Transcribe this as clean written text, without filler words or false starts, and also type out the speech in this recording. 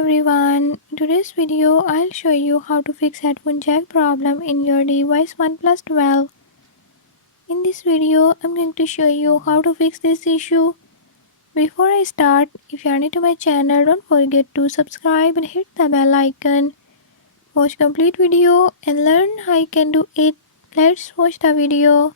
everyone, in today's video I'll show you how to fix headphone jack problem in your device OnePlus 12. In this video I'm going to show you how to fix this issue. Before I start, if you are new to my channel, don't forget to subscribe and hit the bell icon. Watch complete video and learn how you can do it. Let's watch the video.